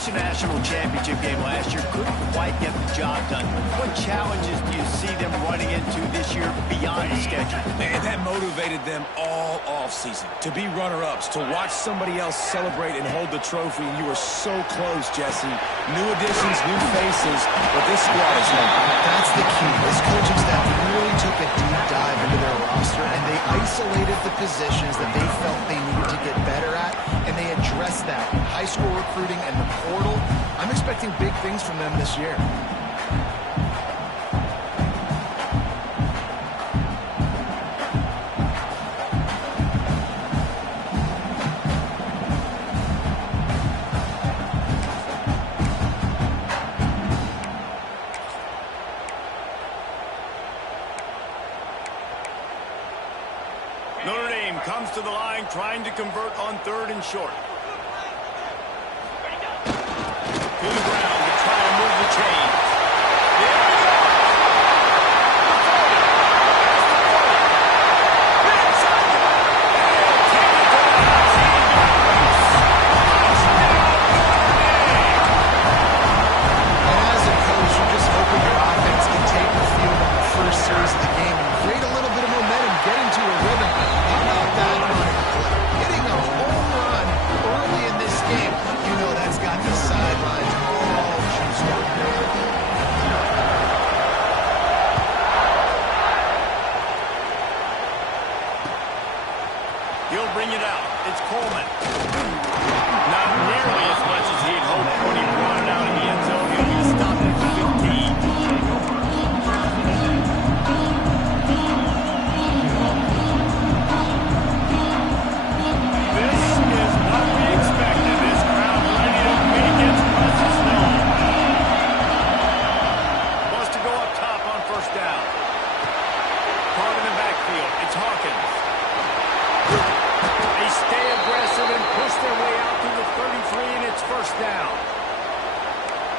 reached a national championship game last year, couldn't quite get the job done. What challenges do you see them running into this year beyond the schedule? Man, that motivated them all offseason. To be runner-ups, to watch somebody else celebrate and hold the trophy, and you were so close, Jesse. New additions, new faces, but this squad is home. That's the key. This coaching staff really took a deep dive into their roster, and they isolated the positions that they felt they needed to get better at, and they addressed that in high school recruiting and the portal. I'm expecting big things from them this year. Notre Dame comes to the line trying to convert on 3rd and short. To the ground to try to move the chains. And as a coach, you're just hoping your offense can take the field on the first series of the game and create a little bit of momentum, get into a rhythm. How about that running play? Getting a home run early in this game, you know that's got the sidelines all juiced up. He'll bring it out. It's Coleman. Not nearly as much as he had hoped when he brought it out in the end zone. He'll be stopped at 15. This is what we expected. This crowd ready to make its presence known. Wants to go up top on 1st down. Caught in the backfield. It's Hawkins. They stay aggressive and push their way out to the 33, and it's 1st down.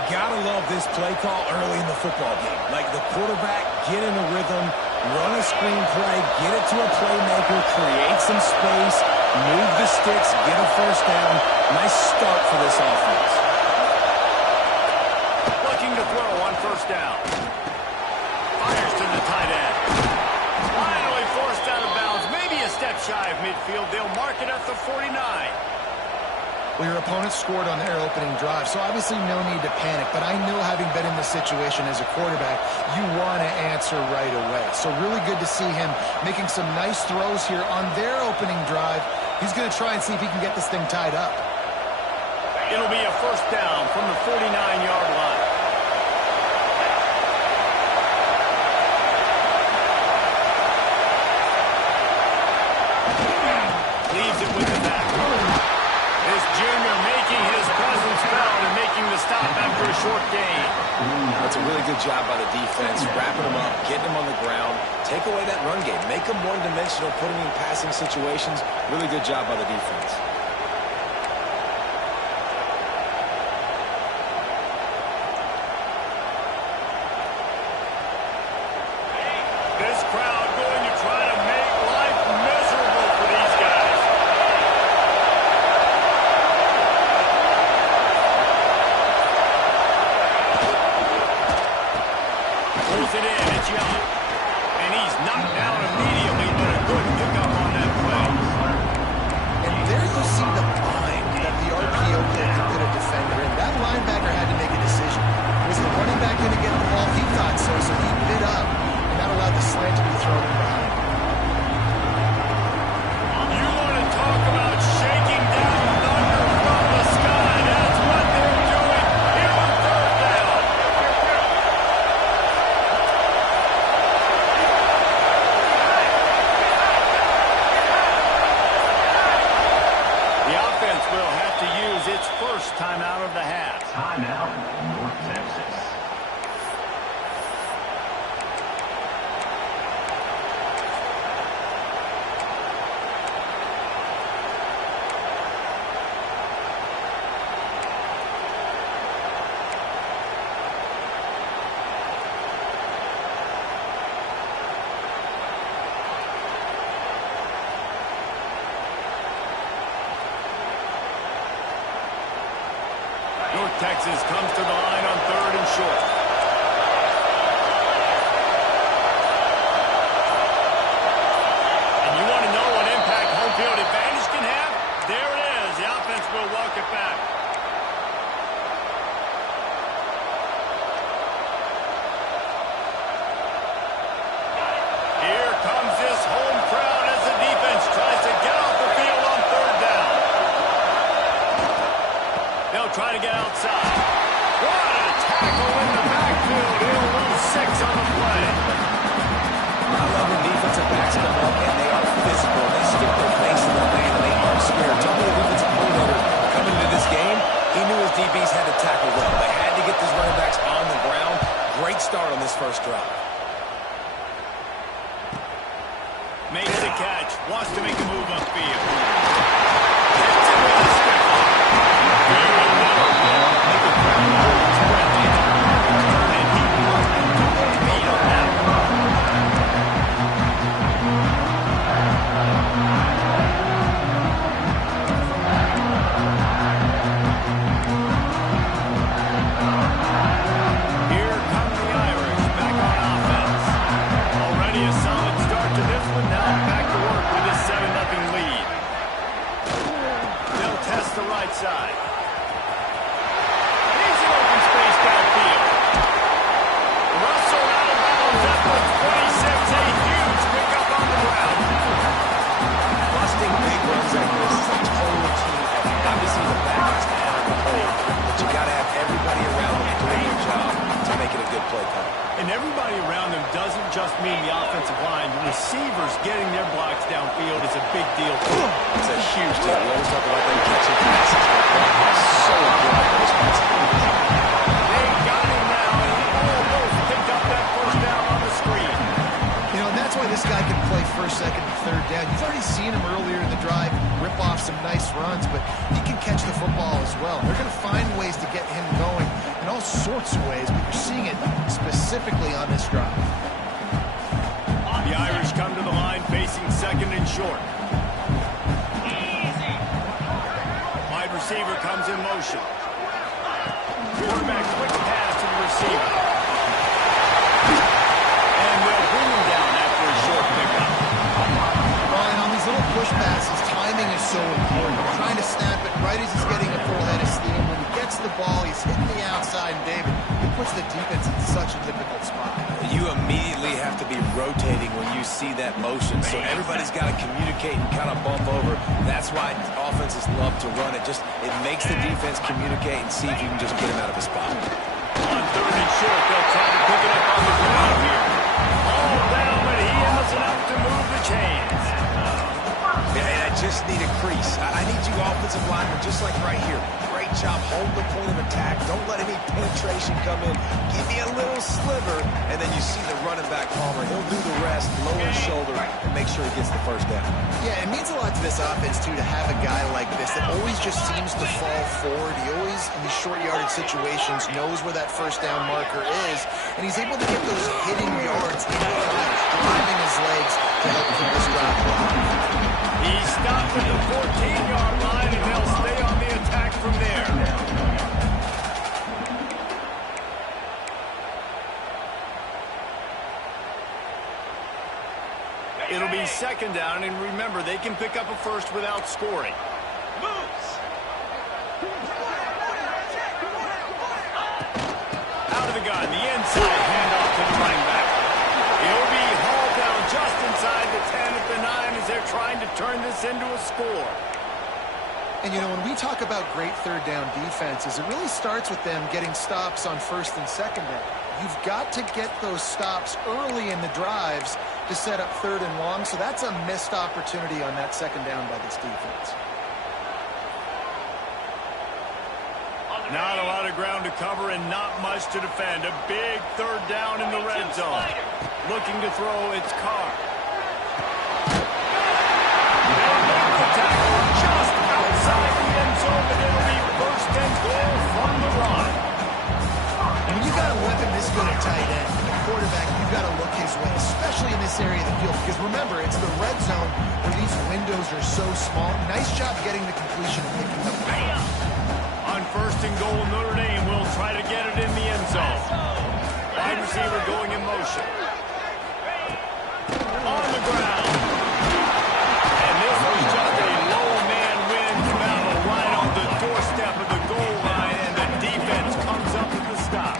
Gotta love this play call early in the football game. Like the quarterback, get in a rhythm, run a screen play, get it to a playmaker, create some space, move the sticks, get a 1st down. Nice start for this offense. Looking to throw on 1st down. Fires to the tight end. Finally forced out of bounds. Maybe a step shy of midfield. They'll mark it at the 49. Well, your opponent scored on their opening drive, so obviously no need to panic. But I know, having been in this situation as a quarterback, you want to answer right away. So really good to see him making some nice throws here on their opening drive. He's going to try and see if he can get this thing tied up. It'll be a 1st down from the 49-yard line. Leaves it with the back. This junior making his presence felt and making the stop after a short gain. That's a really good job by the defense, wrapping them up, getting them on the ground. Take away that run game. Make them one-dimensional, put them in passing situations. Really good job by the defense. This crowd going to try to make life miserable for these guys. Pulls it in. It's Young. And he's knocked down immediately, but a good pickup on that play. And there you see the bind that the RPO player can put a defender in. That linebacker had to make a decision. Was the running back going to get the ball? He thought so, so he bit up and not allowed the slant to be thrown in behind. You want to talk about shaking down thunder from the sky. That's what they're doing here on 3rd down. The offense will have to use its 1st timeout of the half. Timeout, North Texas. North Texas comes to the line on 3rd and short. And you want to know what impact home field advantage can have? There it is. The offense will walk it back. Here comes this home crowd as the defense tries to get off the field on 3rd down. They'll try to get outside. What a tackle in the backfield. He'll lose 6 on the play. I love when defensive backs come up and they are physical. They stick their face in the man and they aren't scared. Tell me the defensive coordinator coming into this game, he knew his DBs had to tackle well. They had to get these running backs on the ground. Great start on this first drive. Makes the catch. Wants to make a move upfield. Hits it with a stick. He will never make a ground ball. It's breathtaking. And he won the beat on that one. Here come the Irish back on offense. Already a solid start to this one. Now back to work with a 7-0 lead. They'll test the right side. Here's an open space downfield. Russell out of bounds at the 26. A huge pickup on the ground. Busting big runs like this is a total team effort. Obviously, the back has to honor the play, but you got to have everybody around them doing their job to make it a good play call. And everybody around them doesn't just mean the offensive line. The receivers getting their blocks downfield is a big deal, too. It's a huge deal. We always talk about them catching passes, but that's so important responsibility. They got him now, and he almost picked up that first down on the screen. You know, and that's why this guy can play 1st, 2nd, and 3rd down. You've already seen him earlier in the drive rip off some nice runs, but he can catch the football as well. They're going to find ways to get him going in all sorts of ways, but you're seeing it specifically on this drive. The Irish come to the line facing 2nd and short. Wide receiver comes in motion. Quarterback quick pass to the receiver. And they'll bring him down after a short pickup. Well, and on these little push passes, timing is so important. You're trying to snap it right as he's getting a full head of steam. When he gets the ball, he's hitting the outside, and David, he puts the defense in such a difficult spot. You immediately have to be rotating when you see that motion, so everybody's got to communicate and kind of bump over. That's why offenses love to run it. It makes the defense communicate and see if you can just get him out of a spot. On 3rd and short, they'll try to pick it up on the ground here. All down, but he has enough to move the chains. Yeah, and I just need a crease. I need you offensive linemen, just like right here. Great job. Hold the point of attack. Don't let any penetration come in. Give me a little sliver, and then you see the running back Palmer. He'll do the rest, lower his shoulder, and make sure he gets the first down. Yeah, it means a lot to this offense, too, to have a guy like this that always just seems to fall forward. He always, in these short yardage situations, knows where that first down marker is, and he's able to get those hitting yards in time, driving his legs to help keep this drive alive. He stopped at the 14-yard line, and they'll stay on the attack from there. It'll be 2nd down, and remember, they can pick up a first without scoring. Out of the gun, the inside handoff to the running back. He'll be hauled down just inside the 10 at the 9 as they're trying to turn this into a score. And, you know, when we talk about great 3rd down defenses, it really starts with them getting stops on 1st and 2nd down. You've got to get those stops early in the drives to set up 3rd and long, so that's a missed opportunity on that 2nd down by this defense. Not a lot of ground to cover and not much to defend. A big 3rd down in the red zone. Looking to throw, it's Carr. They'll make the tackle just outside the end zone, but it'll be 1st and goal from the run. And when you got a weapon this good at tight end, the quarterback, you've got to look his way, especially in this area of the field. Because remember, it's the red zone where these windows are so small. Nice job getting the completion and picking up the ball. On 1st and goal in the receiver going in motion. On the ground. And this was just a low-man win battle right on the doorstep of the goal line, and the defense comes up with the stop.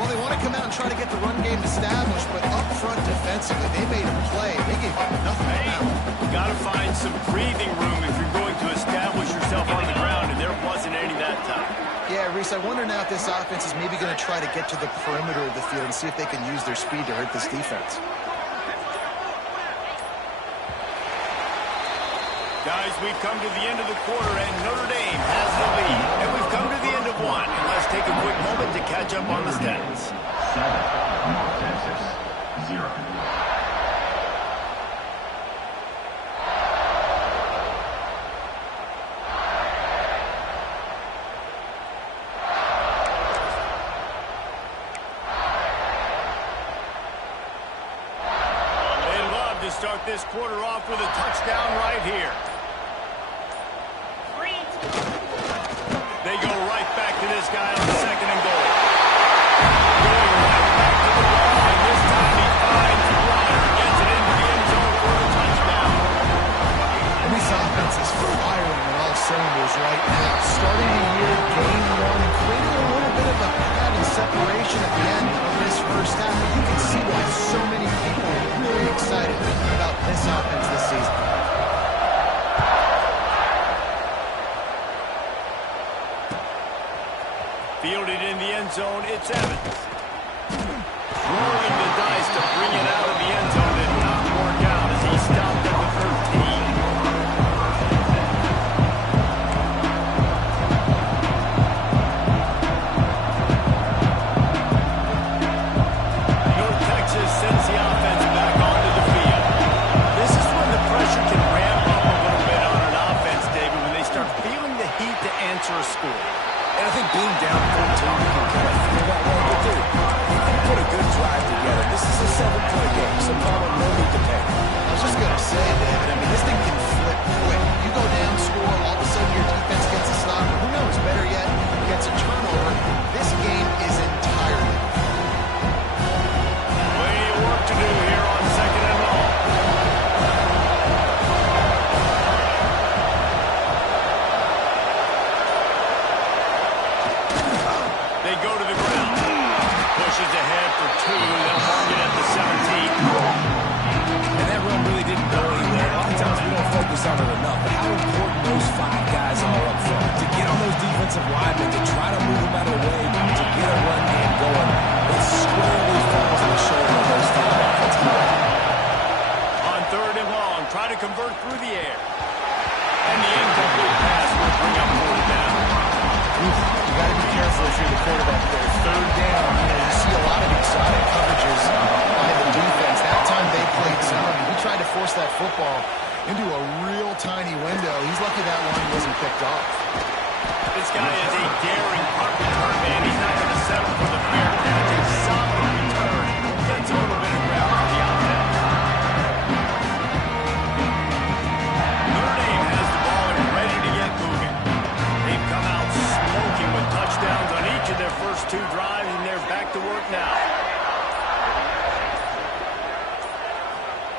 Well, they want to come out and try to get the run game established, but up front defensively, they made a play. They gave up nothing on that one. Got to find some breathing room if you're going to establish yourself on the ground, and there wasn't any that time. Yeah, Reese, I wonder now if this offense is maybe going to try to get to the perimeter of the field and see if they can use their speed to hurt this defense. Guys, we've come to the end of the quarter, and Notre Dame has the lead. And we've come to the end of one. And let's take a quick moment to catch up on the stats. 7, North Texas, 0. They'd love to start this quarter off with a touchdown right here. They go right back to this guy on second and goal. Going right back to the ball, and this time he finds the runner. Gets it into the end zone for a touchdown. And this offense is firing on all cylinders right now. Starting the year, game one, and creating a little bit of a pad and separation at the end of this first half. And you can see why so many people are really excited about this offense this season. Fielded in the end zone, it's Evans. Rolling the dice to bring it out of the end zone. Did not work out as he stopped at the 13. North Texas sends the offense back onto the field. This is when the pressure can ramp up a little bit on an offense, David, when they start feeling the heat to answer a score. And I think being down 14, you can kind of feel that way. But dude, you can put a good drive together. This is a 7-point game, so Palmer, no need to panic. I was just going to say, David, I mean, this thing can flip quick. You go down, score, all of a sudden your defense gets a stop, or who knows, better yet, gets a turnover. This game is entirely. Plenty of work to do here on second and long. They go to the ground. Pushes ahead for 2. They'll mark it at the 17. And that run really didn't go anywhere. A lot of times we don't focus on it enough, but how important those 5 guys are up front. To get on those defensive linemen, to try to move them out of the way, to get a run game going, it squarely falls on the shoulder of those 5 offensive linemen. On third and long, try to convert through the air. And the incomplete pass will bring up fourth down. You got to be careful if you're the quarterback there. Third down, you see a lot of exotic coverages by the defense. That time they played zone. He tried to force that football into a real tiny window. He's lucky that one wasn't picked off. This guy is a daring punt return man. He's not going to settle for the fair catch. A solid return. Gets a little bit of ground for the offense. Notre Dame has the ball and ready to get moving. They've come out smoking with touchdowns on each of their first 2 drives, and they're back to work now.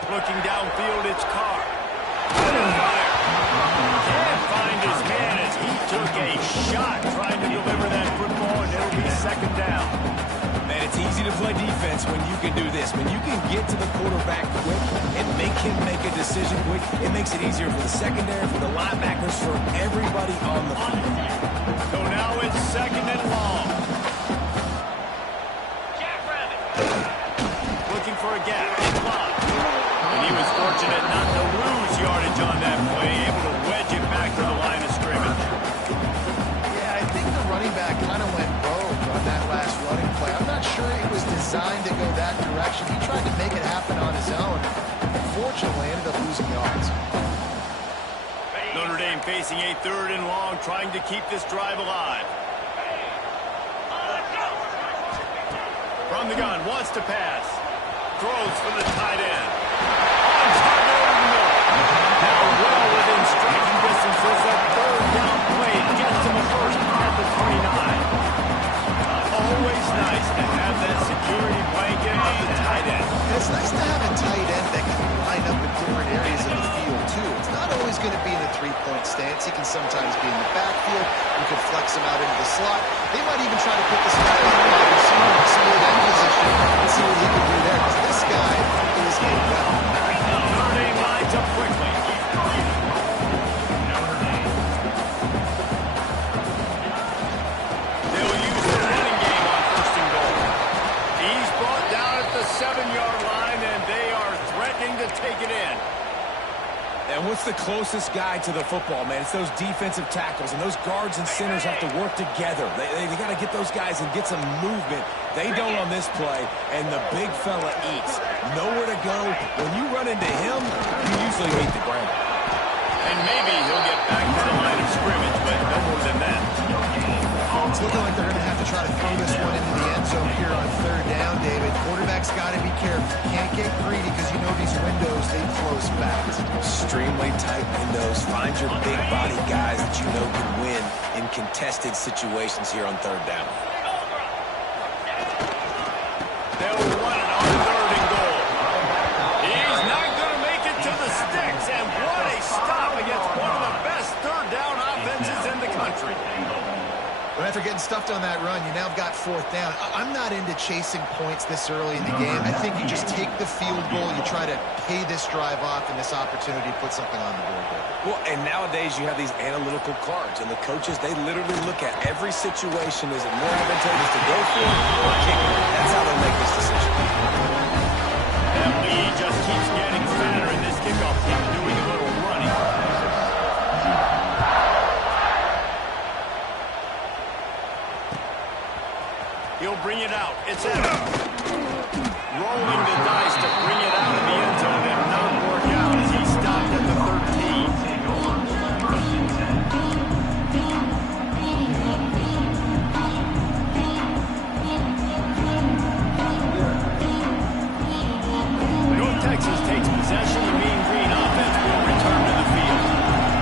Looking downfield, it's Carr. Fire. Can't find his man as he took a shot trying to deliver that football, and it'll be second down. Man, it's easy to play defense when you can do this. When you can get to the quarterback quick and make him make a decision quick, it makes it easier for the secondary, for the linebackers, for everybody on the field. So now it's second and long. Looking for a gap. It's blocked. And he was fortunate not to lose yardage on that play, able to wedge it back to the line of scrimmage. Yeah, I think the running back kind of went rogue on that last running play. I'm not sure it was designed to go that direction. He tried to make it happen on his own. Unfortunately, ended up losing yards. Notre Dame facing a third and long, trying to keep this drive alive. From the gun, wants to pass. Throws for the tight end. On target over the middle. Now well within striking distance. There's a third down play. Gets him a first at the 29. Always nice to have that slot. They might even try to put this guy in the wide receiver and see that position and see what he can do there, because this guy is a weapon. Notre Dame lines up quickly. They'll use the running game on 1st and goal. He's brought down at the 7-yard line, and they are threatening to take it in. And what's the closest guy to the football, man? It's those defensive tackles, and those guards and centers have to work together. They got to get those guys and get some movement. They don't on this play, and the big fella eats. Nowhere to go. When you run into him, you usually meet the ground. And maybe he'll get back to the line of scrimmage, but no more than that. It's looking like they're going to have to try to throw this one into the end zone here on 3rd down, David. Quarterback's got to be careful. Can't get greedy because you know these windows, they close fast. Extremely tight windows. Find your big body guys that you know can win in contested situations here on 3rd down. They'll run it on 3rd and goal. He's not going to make it to the sticks, and what a stop against one of the best 3rd down offenses in the country. But after getting stuffed on that run, you now have got 4th down. I'm not into chasing points this early in the game. I think you just take the field goal, you try to pay this drive off, and this opportunity to put something on the board there. Well, and nowadays you have these analytical cards, and the coaches, they literally look at every situation. Is it more advantageous to go for it or kick it? That's how they make this decision. That lead just keeps getting fatter, and this kickoff team doing a little running. He'll bring it out. It's Evans. Rolling the dice to bring it out of the end zone and not work out as he stopped at the 13. North Texas takes possession. The Mean Green offense will return to the field.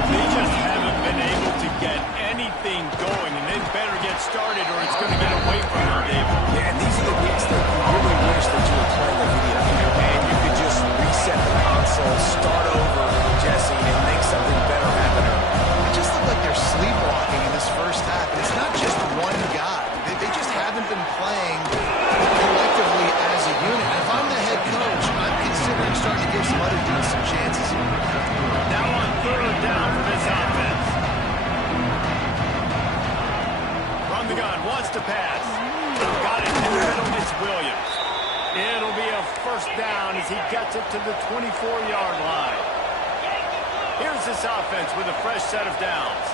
They just haven't been able to get anything going, and they better get started or it's going to get away from them, Dave. Yeah, and these are the games that you really wish that you were playing the video game, and you could just reset the console, start over, Jesse, and make something better happen. It just looked like they're sleepwalking in this first half. And it's not just one guy. They just haven't been playing collectively as a unit. And if I'm the head coach, I'm considering starting to give some other dudes some chances. Now on 3rd down for this offense. From the gun, wants to pass. Got it in the middle, it's Williams. It'll be a 1st down as he gets it to the 24-yard line. Here's this offense with a fresh set of downs.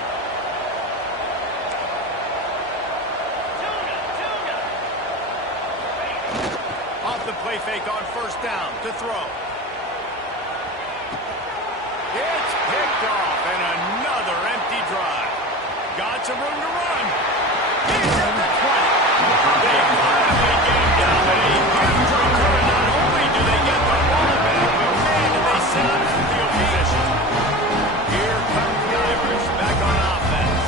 Off the play fake on 1st down to throw. It's picked off, and another empty drive. Got some room to run. He's at the 20. They finally get down at a huge return. Not only do they get the ball back, but man, do they set up some field position. Here come the Irish back on offense.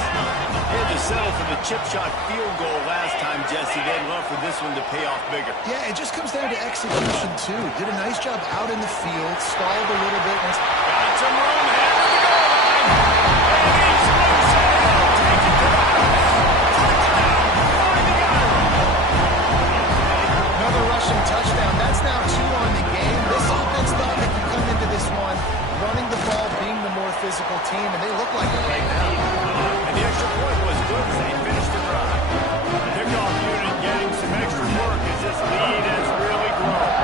They had to settle for the chip shot field goal last time, Jesse. They'd love for this one to pay off bigger. Yeah, it just comes down to execution, too. Did a nice job out in the field, stalled a little bit. Got some room, headed to the goal line. And he's loose, and he'll take it to the house. Touchdown, 49ers. Another rushing touchdown. That's now 2 on the game. This offense thought they could come into this one running the ball, being the more physical team, and they look like it right now. And the extra point was good as they finished the drive. Kickoff unit getting some extra work as this lead has really grown.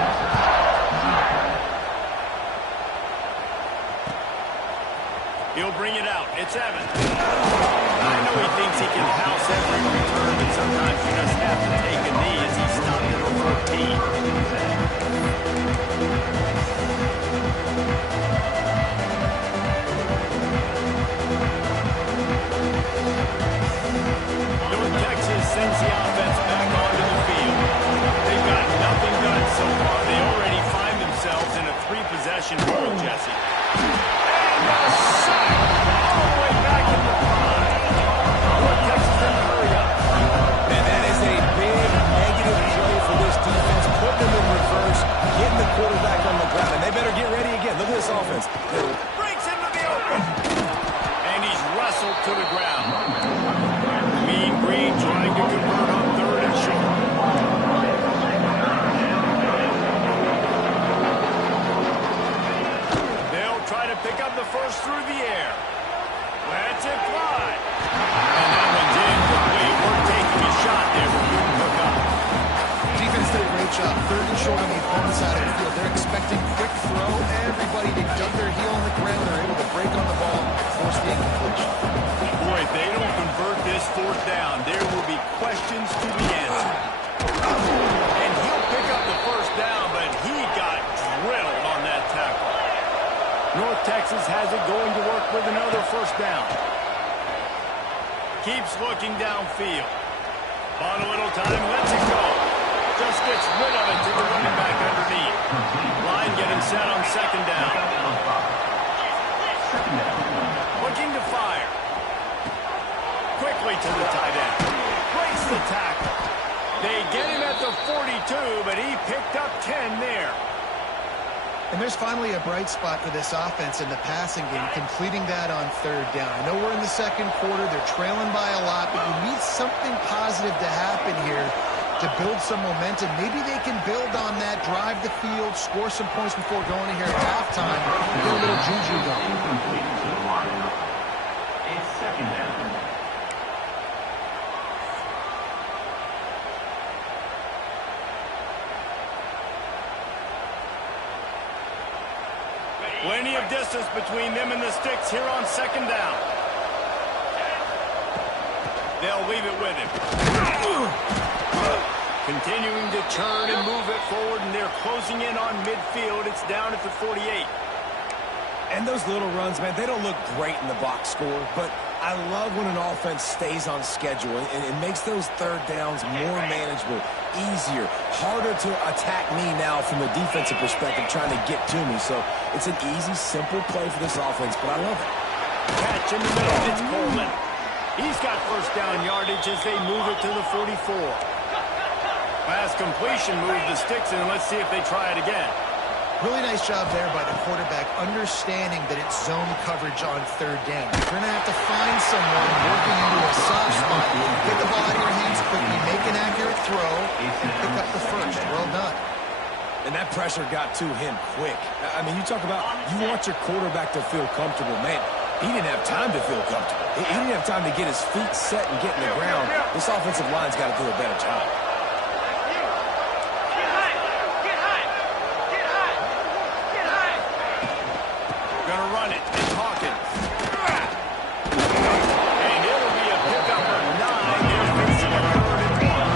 He'll bring it out. It's Evans. I know he thinks he can house every return, but sometimes you just have to take a knee as he stopped at the 14. North Texas sends the offense back onto the field. They've got nothing done so far. They already find themselves in a 3-possession rule, Jesse. And a sack all the way back in the 5. North Texas in the hurry up. And that is a big negative play for this defense, putting them in reverse, getting the quarterback on the ground, and they better get ready again. Look at this offense. Breaks into the open. And he's wrestled to the ground. Mean Green Texas has it going to work with another first down. Keeps looking downfield. On a little time, lets it go. Just gets rid of it to the running back underneath. Line getting set on second down. Looking to fire. Quickly to the tight end. Breaks the tackle. They get him at the 42, but he picked up 10 there. And there's finally a bright spot for this offense in the passing game, completing that on third down. I know we're in the second quarter. They're trailing by a lot, but you need something positive to happen here to build some momentum. Maybe they can build on that, drive the field, score some points before going in here at halftime, get a little juju going. It's second down. Plenty of distance between them and the sticks here on second down. They'll leave it with him. Continuing to turn and move it forward, and they're closing in on midfield. It's down at the 48. And those little runs, man, they don't look great in the box score, but I love when an offense stays on schedule and it makes those third downs more manageable, easier, harder to attack me now from a defensive perspective trying to get to me. So it's an easy, simple play for this offense, but I love it. Catch in the middle. It's Coleman. He's got first down yardage as they move it to the 44. Pass completion moves the sticks, and let's see if they try it again. Really nice job there by the quarterback, understanding that it's zone coverage on third down. You're going to have to find someone working into a soft spot. Get the ball out of your hands quickly, make an accurate throw, and pick up the first. Well done. And that pressure got to him quick. I mean, you talk about you want your quarterback to feel comfortable. Man, he didn't have time to feel comfortable. He didn't have time to get his feet set and get in the ground. This offensive line's got to do a better job. Gonna run it. It's Hawkins. And it'll be a pickup of 9. They're facing a 3rd and 1.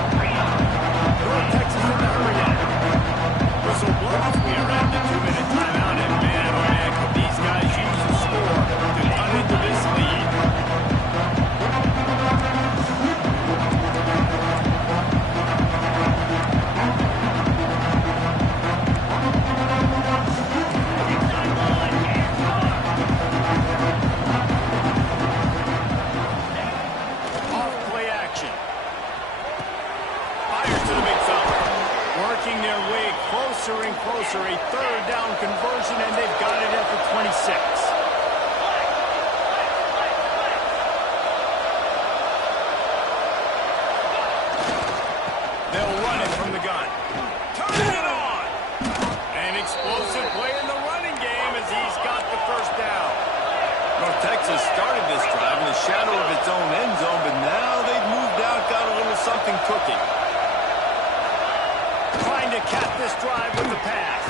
North Texas in the hurry up. Whistle blows. We are at the 2-minute timeout. And man, oh man, could these guys use the score to cut into this lead. Closer and closer, a 3rd down conversion, and they've got it at the 26. They'll run it from the gun. Turning it on! An explosive play in the running game as he's got the first down. North Texas started this drive in the shadow of its own end zone, but now they've moved out, got a little something cooking. Trying to cap this drive with the pass.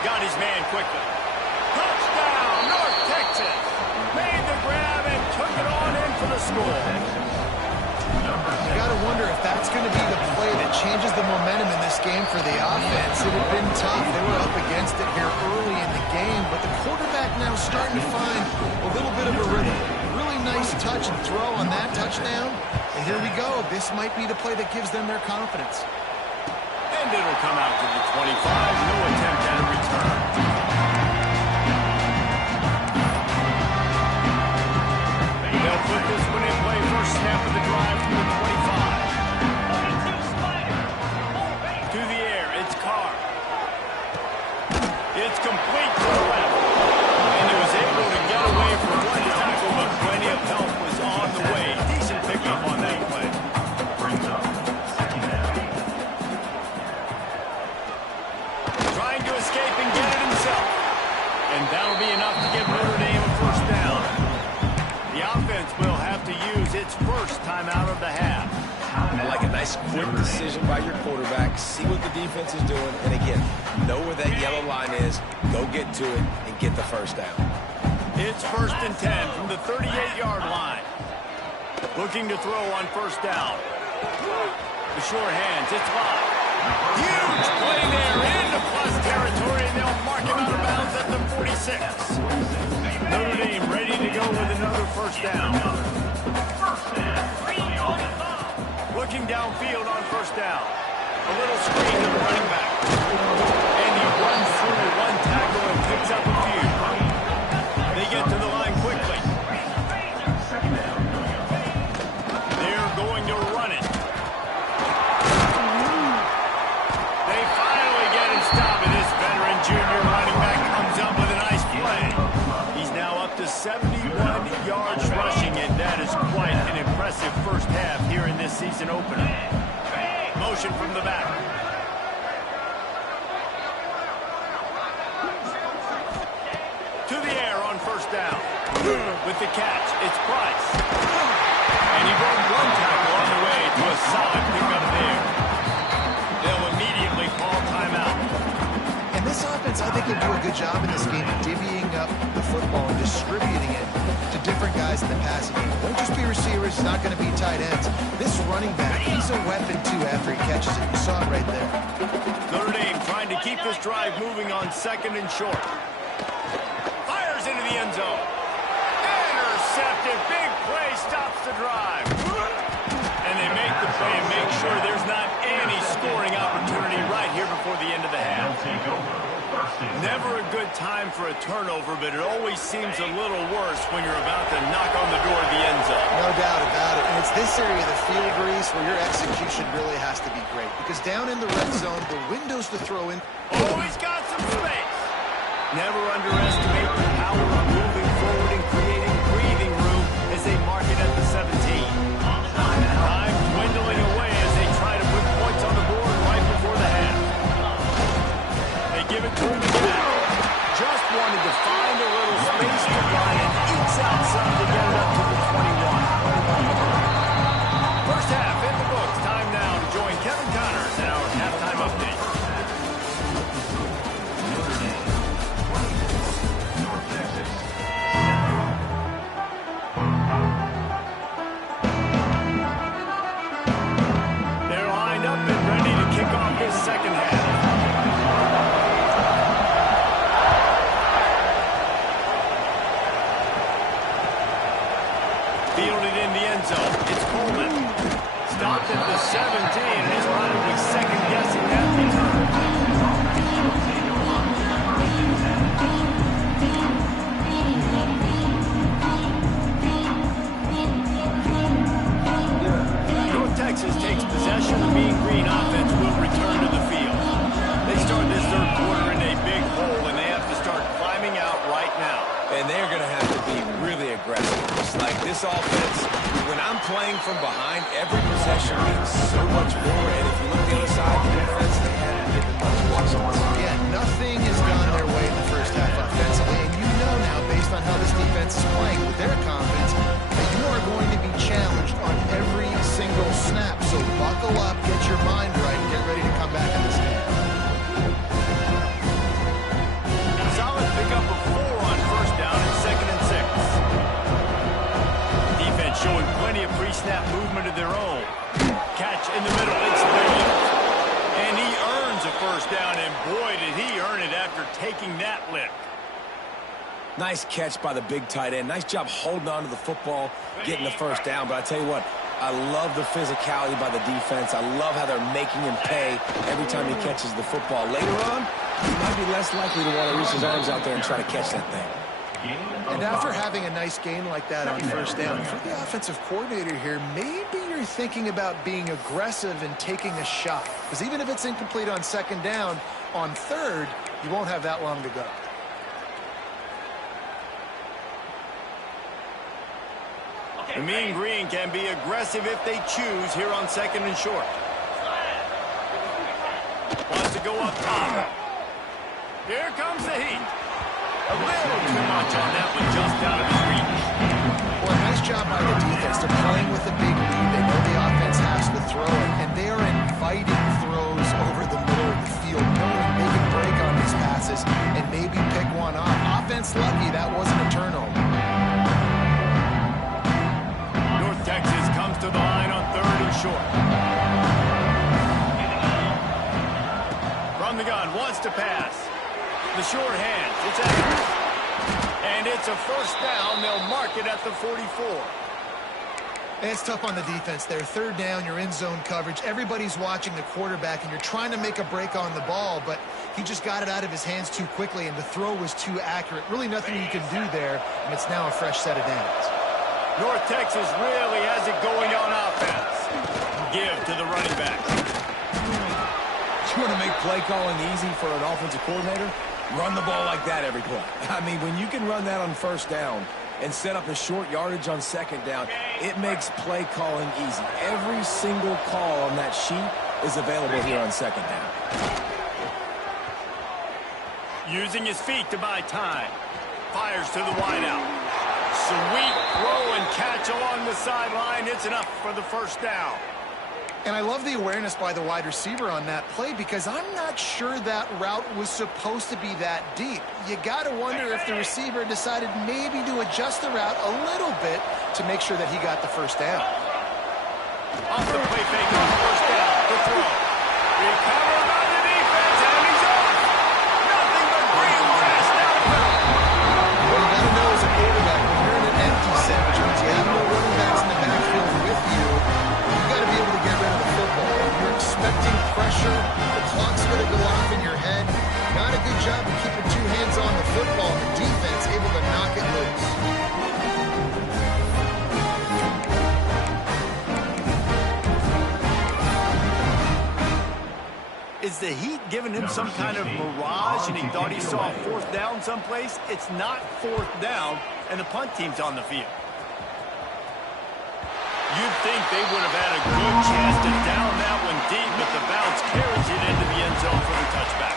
Got his man quickly. Touchdown, North Texas. Made the grab and took it on in for the score. You got to wonder if that's going to be the play that changes the momentum in this game for the offense. It had been tough. They were up against it here early in the game, but the quarterback now starting to find a little bit of a rhythm. Really nice touch and throw on that touchdown. And here we go. This might be the play that gives them their confidence. And it'll come out to the 25. No attempt at a return. They'll put this one in play. First snap of the drive to the 25. To the air. It's Carr. It's complete to the left. And he was able to get away from one tackle, but plenty of help was on the way. Decent pickup on that play. Brings up second down. Trying to escape and get it himself. And that'll be enough to give Notre Dame a first down. The offense will have to use its first timeout of the half. I like a nice quick decision by your quarterback. See what the defense is doing. And again, know where that yellow line is. Go get to it and get the first down. It's 1st and 10 from the 38-yard line. Looking to throw on first down. The short hands. It's Locke. Huge play there into plus territory, and they'll mark him out of bounds at the 46. 6. Notre Dame ready to go with another first down. Looking downfield on first down. A little screen to the running back. And he runs through one tackle and picks up a few. They get to the line quickly. They're going to run it. They finally get him stopped, and this veteran junior running back comes up with a nice play. He's now up to 71 yards rushing, and that is quite an impressive first half here in this season opener. Motion from the back. To the air on first down. With the catch, it's Price. And he broke one tackle on the way to a solid pickup there. They'll immediately call timeout. And this offense, I think, will do a good job in this game of divvying up the football and distributing it to different guys in the passing game. It won't just be receivers. It's not going to be tight ends. This running back, he's a weapon, too, after he catches it. You saw it right there. Notre Dame trying to keep this drive moving on second and short. Fires into the end zone. Intercepted. Big play stops the drive. And they make the play and make sure there's not any scoring opportunity right here before the end of the half. Never a good time for a turnover, but it always seems a little worse when you're about to knock on the door of the end zone. No doubt about it. And it's this area of the field, Reese, where your execution really has to be great. Because down in the red zone, the windows to throw in. Oh, he's got some space. Never underestimate the power of moving forward and creating breathing room as they mark it at the 17. Time dwindling away as they try to put points on the board right before the half. They give it to him again. Just wanted to find a little space to run and ekes out some to get it up to the 21. First half in the books. Time now to join Kevin Connors in our halftime update. They're lined up and ready to kick off this second half. Fielded in the end zone. It's Coleman. Stopped at the 17 and is probably second-guessing that return. North Texas takes possession. The Mean Green offense will return to the field. They start this third quarter in a big hole, and they have to start climbing out right now. And they're going to have to be really aggressive. It's like this offense, when I'm playing from behind, every possession means so much more. And if you look at the other side of the defense, they haven't given much possible. Yeah, nothing has gone their way in the first half offensively. And you know now, based on how this defense is playing with their confidence, that you are going to be challenged on every single snap. So buckle up, get your mind right, and get ready to come back in this game. Solid pickup of 4 on first down and second and 6. Defense showing plenty of pre-snap movement of their own. Catch in the middle, it's brilliant. And he earns a first down, and boy, did he earn it after taking that lick. Nice catch by the big tight end. Nice job holding on to the football, getting the first down. But I tell you what, I love the physicality by the defense. I love how they're making him pay every time he catches the football. Later on, he might be less likely to want to reach his arms out there and try to catch that thing. And after having a nice gain like that on first down, for the offensive coordinator here, maybe you're thinking about being aggressive and taking a shot. Because even if it's incomplete on second down, on third, you won't have that long to go. The Mean Green can be aggressive if they choose here on second and short. Wants to go up top. Here comes the heat. A little too much on that one, just out of his reach. Well, nice job by the defense. They're playing with a big lead. They know the offense has to throw it, and they are inviting throws over the middle of the field, knowing they can break on these passes and maybe pick one off. Offense lucky, that wasn't a turnover. North Texas comes to the line on third and short. From the gun, wants to pass. The short hands, it's Evans. And it's a first down. They'll mark it at the 44. It's tough on the defense there. Third down, you're in zone coverage. Everybody's watching the quarterback, and you're trying to make a break on the ball, but he just got it out of his hands too quickly, and the throw was too accurate. Really nothing you can do there, and it's now a fresh set of downs. North Texas really has it going on offense. Give to the running back. You want to make play calling easy for an offensive coordinator? Run the ball like that every play. I mean, when you can run that on first down and set up a short yardage on second down, it makes play calling easy. Every single call on that sheet is available here on second down. Using his feet to buy time. Fires to the wideout. Sweet throw and catch along the sideline. It's enough for the first down. And I love the awareness by the wide receiver on that play because I'm not sure that route was supposed to be that deep. You got to wonder if the receiver decided maybe to adjust the route a little bit to make sure that he got the first down. Off the play fake on first down. The throw. Recovered by the defense, and he's off. Nothing but green grass down the middle. What you got to know as a quarterback, when you're in an empty set, which means you have no running backs in the backfield with you, you got to be able to get rid of the football. If you're expecting pressure, the clock's going to go off in your head. Not a good job of keeping two hands on the football. The defense able to knock it loose. Is the heat giving him some kind of mirage and he thought he saw a fourth down someplace? It's not fourth down, and the punt team's on the field. You'd think they would have had a good chance to down that one deep, but the bounce carries it into the end zone for the touchback.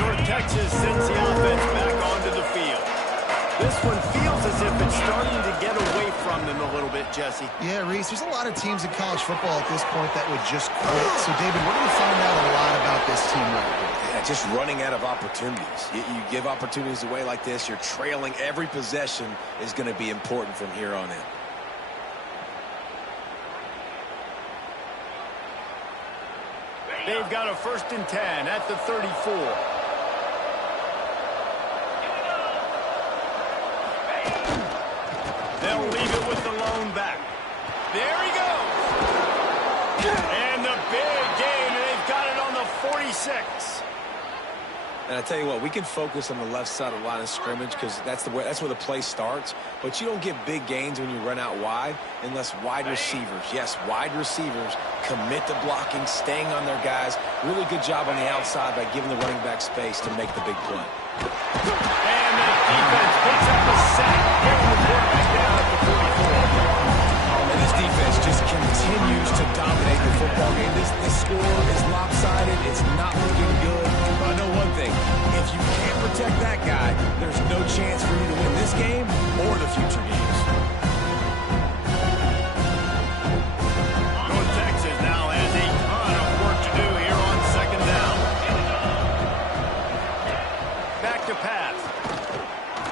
North Texas sends the offense back onto the field. This one feels as if it's starting to get away from them a little bit, Jesse. Yeah, Reese, there's a lot of teams in college football at this point that would just quit. So, David, we're going to find out a lot about this team right here. Yeah, just running out of opportunities. You give opportunities away like this, you're trailing. Every possession is going to be important from here on in. They've got a 1st and 10 at the 34. They'll leave it with the lone back. There he goes. And the big gain, and they've got it on the 46. And I tell you what, we can focus on the left side of the line of scrimmage because that's where the play starts. But you don't get big gains when you run out wide unless wide receivers, yes, wide receivers commit to blocking, staying on their guys. Really good job on the outside by giving the running back space to make the big play. And the defense picks up a sack. Getting the quarterback down at the 44. And this defense just continues to dominate the football game. This score is lopsided. It's not looking good. But I know one thing. If you can't protect that guy, there's no chance for you to win this game or the future games. North Texas now has a ton of work to do here on 2nd down. Back to pass.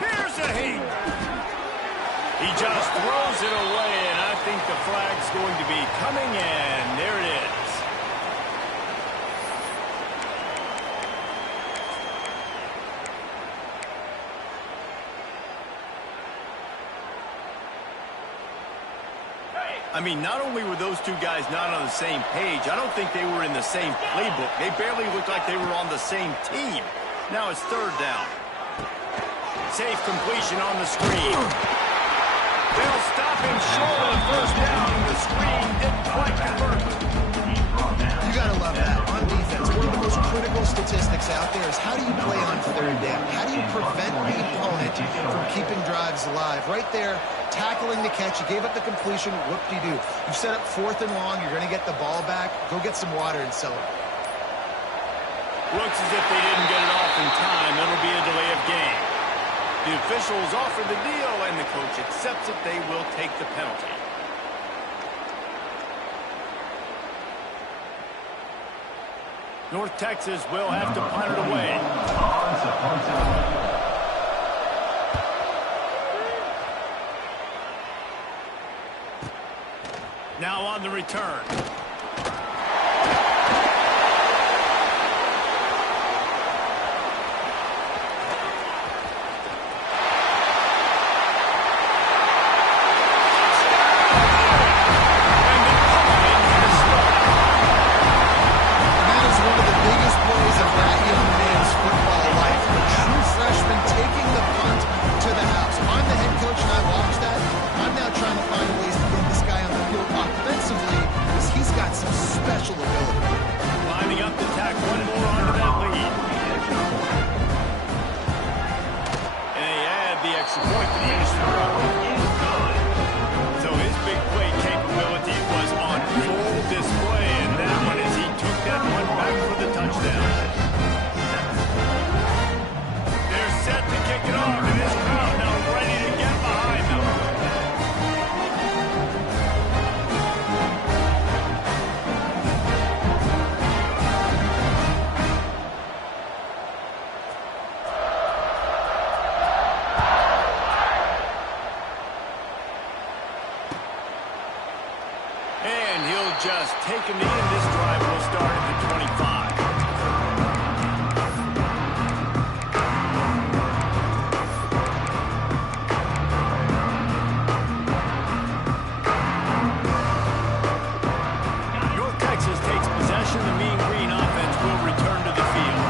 Here's a heat. He just throws it away, and I think the flag's going to be coming in. There it is. I mean, not only were those two guys not on the same page, I don't think they were in the same playbook. They barely looked like they were on the same team. Now it's 3rd down. Safe completion on the screen. They'll stop him short of the 1st down. The screen didn't quite convert. You got to love that. On defense, one of the most critical statistics out there is how do you play on 3rd down? How do you prevent the opponent from keeping drives alive? Right there, tackling the catch. You gave up the completion. Whoop-de-doo. You set up 4th and long. You're going to get the ball back. Go get some water and celebrate. Looks as if they didn't get it off in time. It'll be a delay of game. The officials offer the deal, and the coach accepts it. They will take the penalty. North Texas will have to punt it away. Now on the return. Just take him in. This drive will start at the 25. North Texas takes possession. The Mean Green offense will return to the field.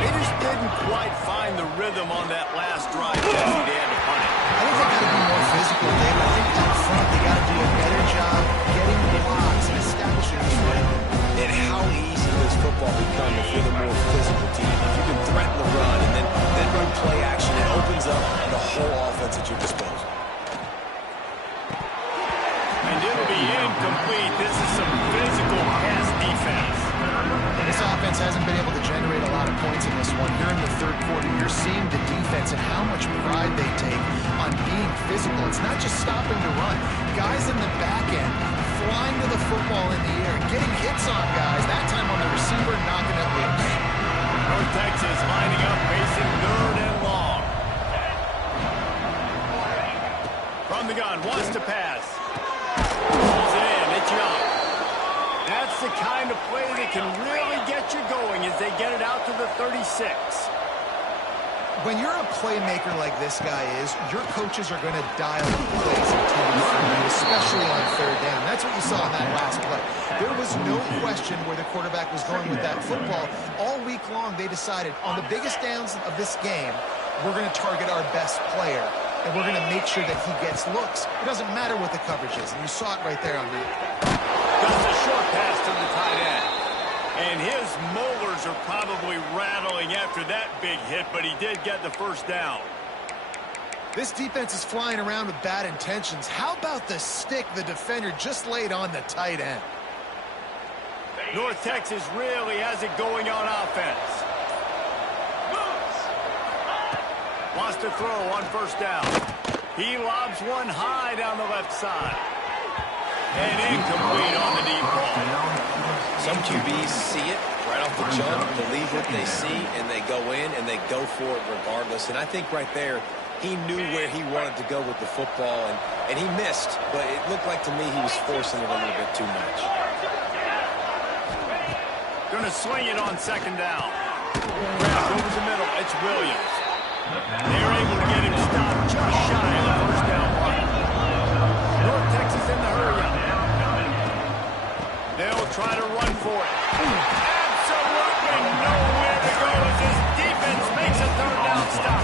They just didn't quite find the rhythm on that last drive. Jesse, they had to punt it. I think they got to be more physical, Dave. I think up front they got to do a better job getting blocks and establishing this rhythm. And how easy does football become if you're the more physical team? If you can threaten the run and then run play action, it opens up the whole offense at your disposal. And it'll be incomplete. This is some physical pass defense. This offense hasn't been able to generate a lot of points in this one. Here in the third quarter, you're seeing the defense and how much pride they take on being physical. It's not just stopping the run. Guys in the back end flying to the football in the air, getting hits on guys, that time on the receiver, knocking it loose. North Texas lining up, facing third and long. From the gun, wants to pass. Pulls it in, it's Young. That's the kind of play that can really get you going as they get it out to the 36. When you're a playmaker like this guy is, your coaches are going to dial the plays until you find you, especially on third down. That's what you saw in that last play. There was no question where the quarterback was going with that football. All week long, they decided on the biggest downs of this game, we're going to target our best player, and we're going to make sure that he gets looks. It doesn't matter what the coverage is, and you saw it right there on that. That's a short pass to the tight end. And his molars are probably rattling after that big hit, but he did get the first down. This defense is flying around with bad intentions. How about the stick the defender just laid on the tight end? North Texas really has it going on offense. Wants to throw on first down. He lobs one high down the left side. And incomplete on the deep ball. Some QBs see it right off the jump, believe what they see, and they go in and they go for it regardless. And I think right there, he knew where he wanted to go with the football, and he missed. But it looked like to me he was forcing it a little bit too much. Going to swing it on second down. Grab over the middle. It's Williams. They're able to get him stopped just shy of the first down run. North Texas in the hurry-up. They'll try to run for it. Absolutely nowhere to go as this defense makes a third down stop.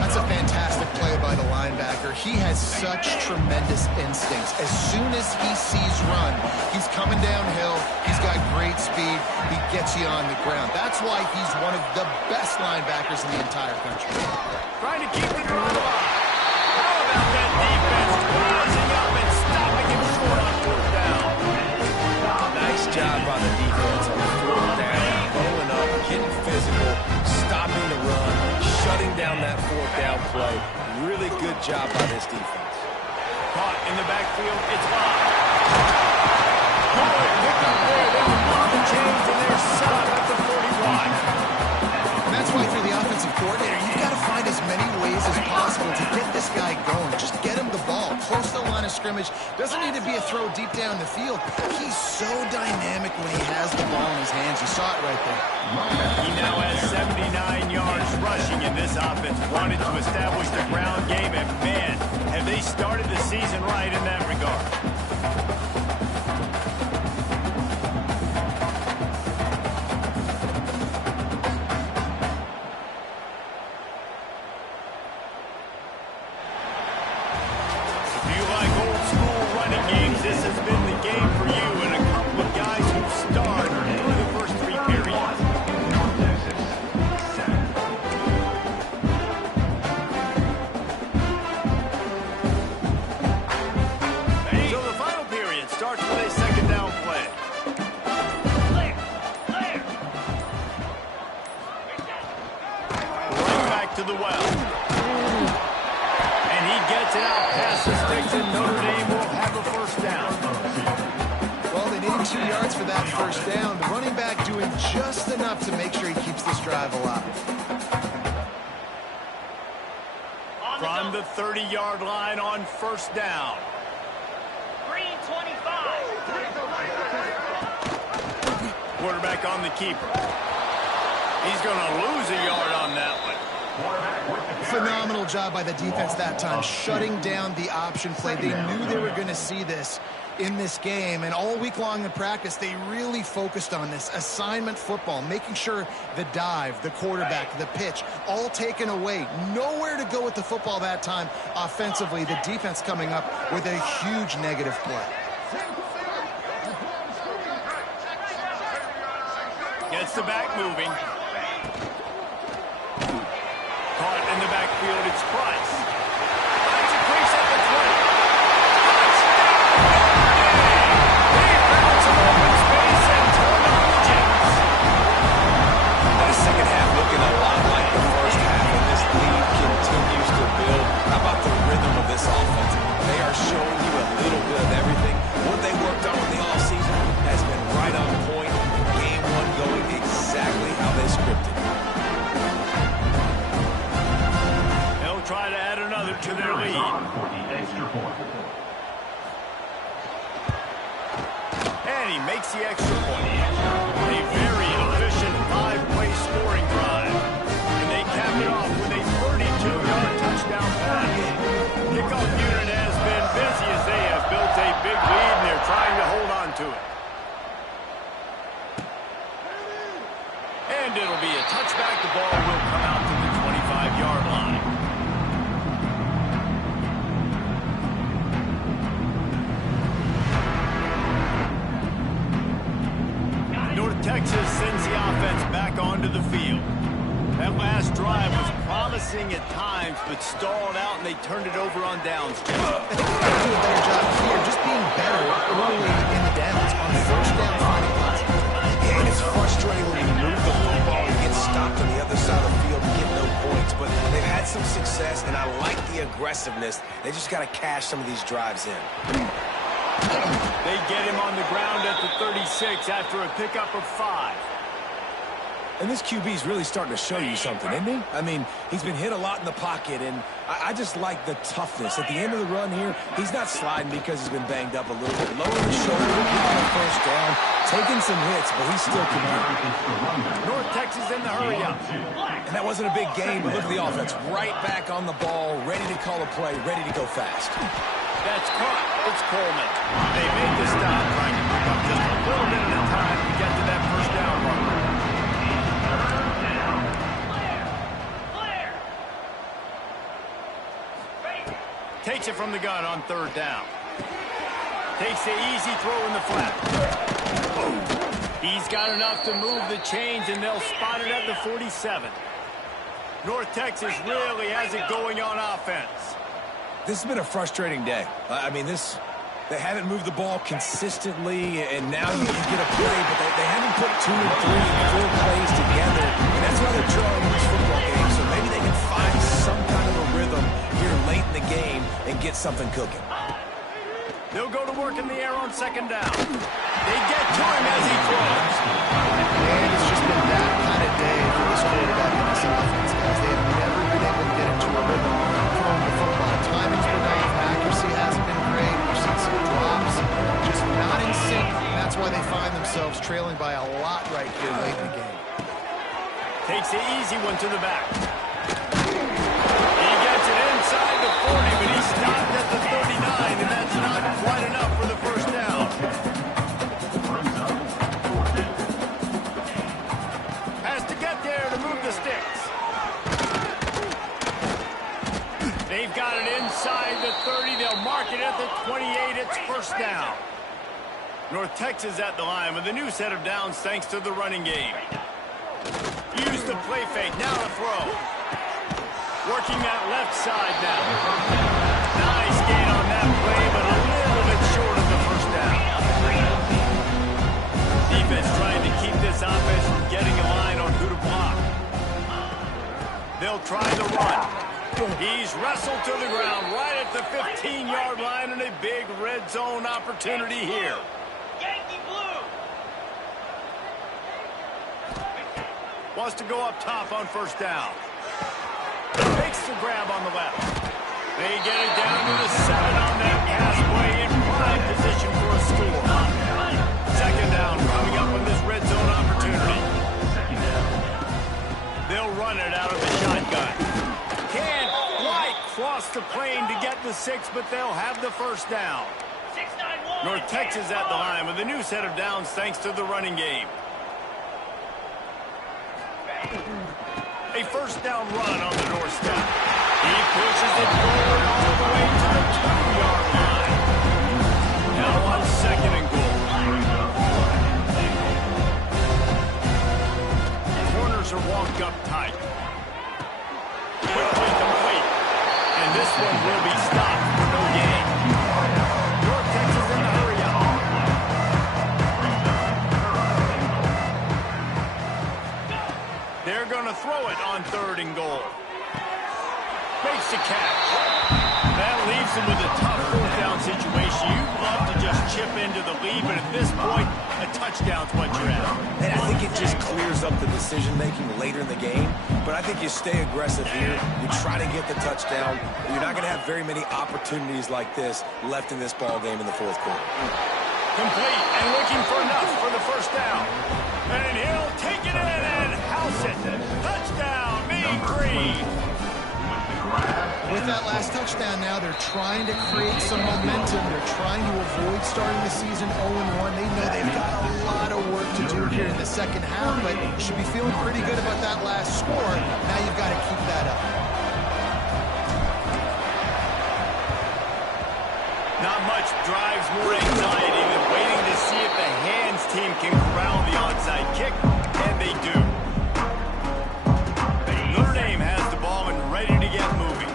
That's a fantastic play by the linebacker. He has such tremendous instincts. As soon as he sees run, he's coming downhill. He's got great speed. He gets you on the ground. That's why he's one of the best linebackers in the entire country. Trying to keep the drive alive. How about that defense rising up and stopping him short on fourth down? Nice job by the defense on fourth down, blowing up, getting physical, stopping the run, shutting down that fourth down play. Really good job by this defense. Caught in the backfield, it's live. Good pick up there. They will move the chains, and they're set up at the 41. And that's why for the offensive coordinator, you've got to find as many ways as possible to get this guy going. Just get him the ball, close to the line of scrimmage. Doesn't need to be a throw deep down the field. He's so dynamic when he has the ball in his hands. You saw it right there. He now has 79 yards rushing in this offense. Wanted to establish the ground game, and man, have they started the season right in that regard. This has been the game for you, and a couple of guys who starred through the first three periods. So the final period starts with a second down play. Right back to the well. And he gets it out past the sticks, and Notre Dame will have a first down. Well, they needed 2 yards for that first down. The running back doing just enough to make sure he keeps this drive alive. From the 30-yard line on first down. Green 25. Quarterback on the keeper. He's going to lose a yard on that one. Phenomenal job by the defense that time, shutting down the option play. They knew they were going to see this in this game, and all week long in practice, they really focused on this assignment football, making sure the dive, the quarterback, the pitch, all taken away. Nowhere to go with the football that time offensively. The defense coming up with a huge negative play. Gets the back moving. Caught in the backfield, it's Price. Finds a crease at the 20. Touchdown! He found some open space and turned on the Jets. The second half looking a lot like the first half, and this lead continues to build. How about the rhythm of this offense? They are showing you a little bit of everything. What they worked on in the offseason has been right on point. Game one going exactly how they scripted. They'll try to add another to their lead. And he makes the extra point. A very efficient 5-play scoring drive. And they cap it off with a 32-yard touchdown pass. Kickoff unit has been busy as they have built a big lead, and they're trying to hold on to it. And it'll be a touchback. The ball will come out to the 25-yard line. North Texas sends the offense back onto the field. That last drive was promising at times, but stalled out, and they turned it over on downs. I think they're going to do a better job here, just being better early in the downs on first down final pass. Yeah, and it's frustrating when you move the football and get stopped on the other side of the field and get no points. But they've had some success, and I like the aggressiveness. They just got to cash some of these drives in. They get him on the ground at the 36 after a pickup of 5. And this QB's really starting to show you something, isn't he? I mean, he's been hit a lot in the pocket, and I just like the toughness. At the end of the run here, he's not sliding because he's been banged up a little bit. Lowering the shoulder, getting the first down, taking some hits, but he's still committed. North Texas in the hurry-up. And that wasn't a big game, but look at the offense. Right back on the ball, ready to call a play, ready to go fast. That's caught. It's Coleman. They made the stop, trying to pick up just a little bit at a time to get to that first down marker. Takes it from the gun on third down. Takes the easy throw in the flat. He's got enough to move the chains, and they'll spot it at the 47. North Texas really has it going on offense. This has been a frustrating day. I mean, they haven't moved the ball consistently, and now you get a play, but they haven't put 2 and 3 and 4 plays together, and that's why they're drawing these football games. So maybe they can find some kind of a rhythm here late in the game and get something cooking. They'll go to work in the air on second down. They get to him as he throws. And it's just been that kind of day for this quarterback and this offense, guys. They have never been able to get into a rhythm throwing the football. Timing's been off. Accuracy hasn't been great. We're trailing by a lot right here late in the game. Takes the easy one to the back. He gets it inside the 40, but he stopped at the 39, and that's not quite enough for the first down. Has to get there to move the sticks. They've got it inside the 30. They'll mark it at the 28. It's first down. North Texas at the line with a new set of downs thanks to the running game. Use the play fake. Now to throw. Working that left side now. Nice gain on that play, but a little bit short of the first down. Defense trying to keep this offense from getting a line on who to block. They'll try the run. He's wrestled to the ground right at the 15-yard line, and a big red zone opportunity here. Yankee blue. Wants to go up top on first down. Makes the grab on the left. They get it down to the 7 on that pass play in prime position for a score. Second down coming up on this red zone opportunity. They'll run it out of the shotgun. Can't quite cross the plane to get the 6, but they'll have the first down. 691. North Texas at the line with a new set of downs thanks to the running game. A first down run on the doorstep. He pushes it forward all the way to the 2-yard line. Now on second and goal. Corners are walked up tight. Quickly complete. And this one will be stopped for no gain. North Texas in the hurry up. They're going to throw it on third and goal. Makes the catch. That leaves them with a tough fourth down situation. You'd love to just chip into the lead, but at this point, a touchdown's what you're at. And I think it just clears up the decision-making later in the game. But I think you stay aggressive here. You try to get the touchdown. You're not going to have very many opportunities like this left in this ball game in the fourth quarter. Complete and looking for enough for the first down. And he'll take it in and house it. Touchdown, Mean Green. With that last touchdown now, they're trying to create some momentum. They're trying to avoid starting the season 0-1. They know they've got a lot of work to do here in the second half, but should be feeling pretty good about that last score. Now you've got to keep that up. Not much drives more anxiety than waiting to see if the hands team can corral the onside kick, and they do. Notre Dame has the ball and ready to get moving.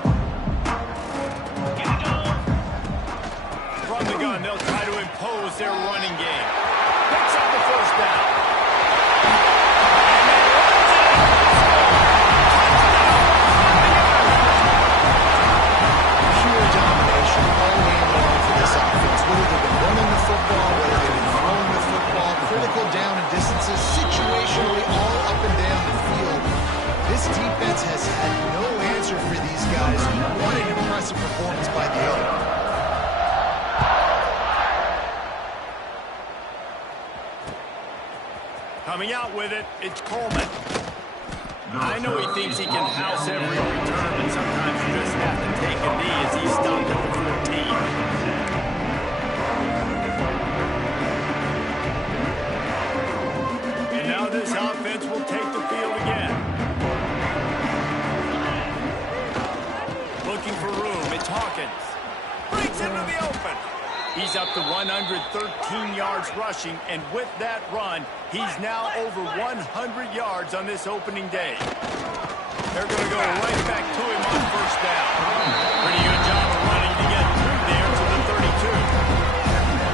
From the gun, they'll try to impose their running game. Picks up the first down. Pure domination all game long for this offense. Whether they've been running the football, whether they've been throwing the football, critical down and distances, situationally all up and down the field. This defense has had no answer for these guys. What an impressive performance by the other. Coming out with it, it's Coleman. I know he thinks he can house every return, but sometimes you just have to take a knee as he stopped at the 14. And now this offense will take the field again. Looking for room, it's Hawkins. Breaks into the open. He's up to 113 yards rushing, and with that run, he's now over 100 yards on this opening day. They're going to go right back to him on first down. Pretty good job of running to get through there to the 32.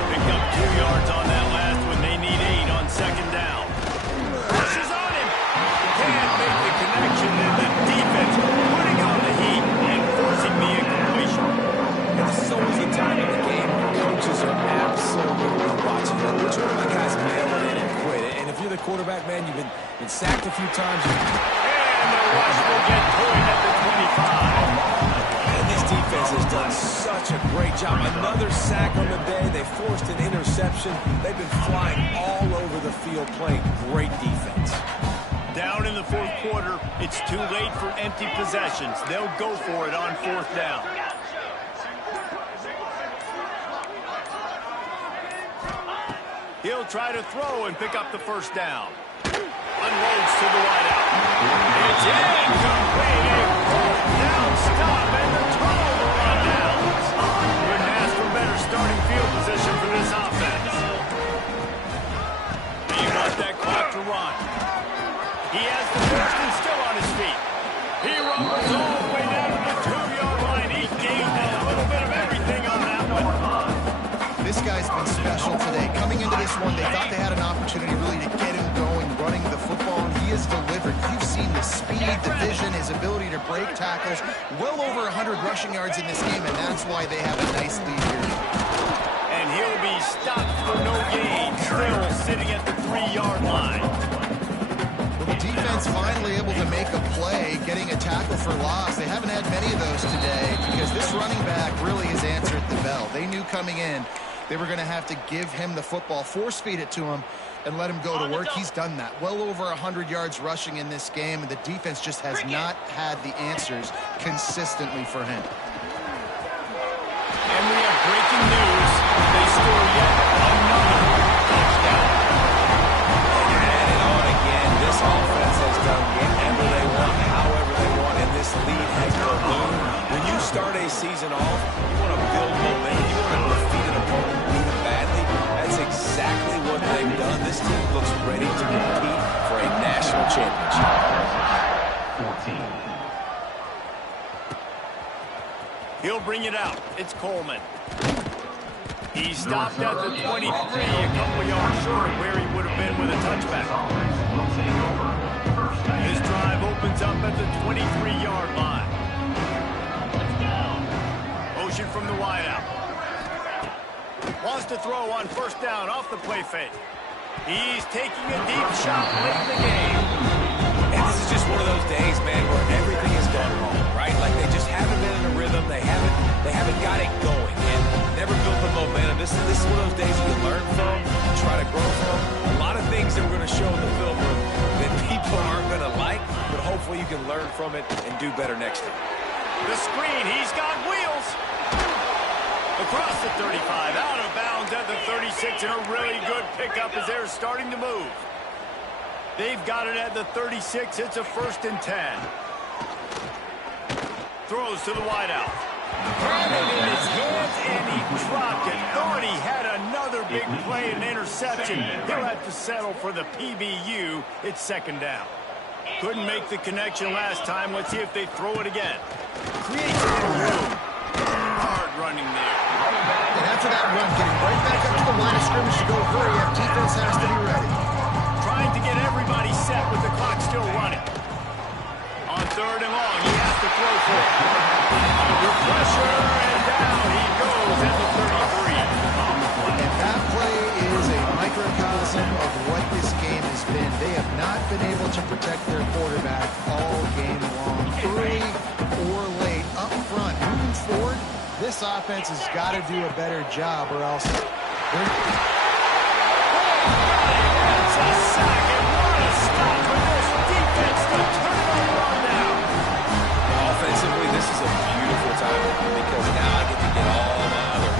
Picked up 2 yards on that last one. They need 8 on second down. Rushes on him. Can't make the connection, and the defense putting on the heat and forcing the incompletion. And this is always the time in the game where coaches are absolutely watching it. Which one of my guys mail it in and quit it? And if you're the quarterback, man, you've been sacked a few times. And the rush will get to him at the 25. And this defense has done such a great job. Another sack on the day. They forced an interception. They've been flying all over the field playing great defense. Down in the fourth quarter, it's too late for empty possessions. They'll go for it on fourth down. He'll try to throw and pick up the first down. Unloads to the wideout. It's incomplete. A fourth down stop and the turnover on downs. Couldn't ask for better starting field position for this offense. He wants that clock to run. He has the first and still on his feet. He rumbles all the way down to the 2-yard line. He gained a little bit of everything on that one. This guy's been special today. Coming into this one, they thought they had an opportunity really to get him going, running the football, and he has delivered. You've seen the speed, the vision, his ability to break tackles. Well over 100 rushing yards in this game, and that's why they have a nice lead here. And he'll be stopped for no gain, still sitting at the 3-yard line. Well, the defense finally able to make a play, getting a tackle for loss. They haven't had many of those today because this running back really has answered the bell. They knew coming in they were going to have to give him the football, force feed it to him, and let him go to work. He's done that. Well over 100 yards rushing in this game, and the defense just has not had the answers consistently for him. And we have breaking news. They score yet another touchdown. Add it on again. This offense has done whatever they want, however they want, and this lead has ballooned. When you start a season off, you want to build momentum. You want to defeat an opponent, beat them badly. That's exactly what they've done. This team looks ready to compete for a national championship. 14. He'll bring it out. It's Coleman. He stopped at the 23, a couple yards short of where he would have been with a touchback. His drive opens up at the 23-yard line. Motion from the wideout. Wants to throw on first down off the play fake. He's taking a deep shot late in the game. And this is just one of those days, man, where everything has gone wrong, right? Like they just haven't been in a rhythm. They haven't got it going and never built the momentum. This is one of those days you learn from, you try to grow from. A lot of things that we're going to show in the film that people aren't going to like, but hopefully you can learn from it and do better next time. The screen, he's got wheels. Across the 35, out of bounds at the 36, and a really good pickup as they're starting to move. They've got it at the 36. It's a 1st and 10. Throws to the wideout. Had it in his hands, and he dropped it. Thought he had another big play and interception. He'll have to settle for the PBU. It's 2nd down. Couldn't make the connection last time. Let's see if they throw it again. Creates a little room. Hard running there. And after that run, getting right back up to the line of scrimmage to go hurry up, defense has to be ready. Trying to get everybody set with the clock still running. On 3rd and long, he has to throw for it. Under pressure, and down he goes at the 33. And that play is a microcosm of what this game has been. They have not been able to protect their quarterback all game long, early or late, up front. Moving forward, this offense has got to do a better job or else they're... That's a sack, and what a stop for this defense to turn it over on now. Offensively, this is a beautiful time because now I get to get all my other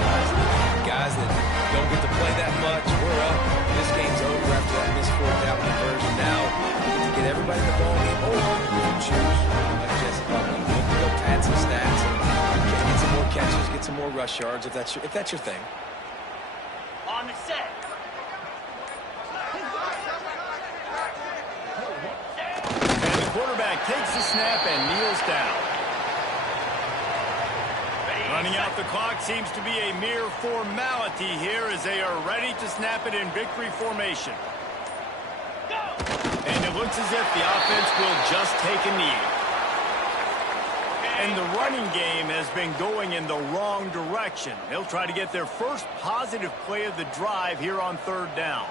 guys that don't get to play that much. We're up. This game's over after that missed 4th down conversion. Now we get to get everybody in the ball game, or we can choose, like Jesse Buckley, go pad some stats and get some more catches, get some more rush yards if that's your thing. On the set. And the quarterback takes the snap and kneels down. Running out the clock seems to be a mere formality here as they are ready to snap it in victory formation. And it looks as if the offense will just take a knee. And the running game has been going in the wrong direction. They'll try to get their first positive play of the drive here on 3rd down.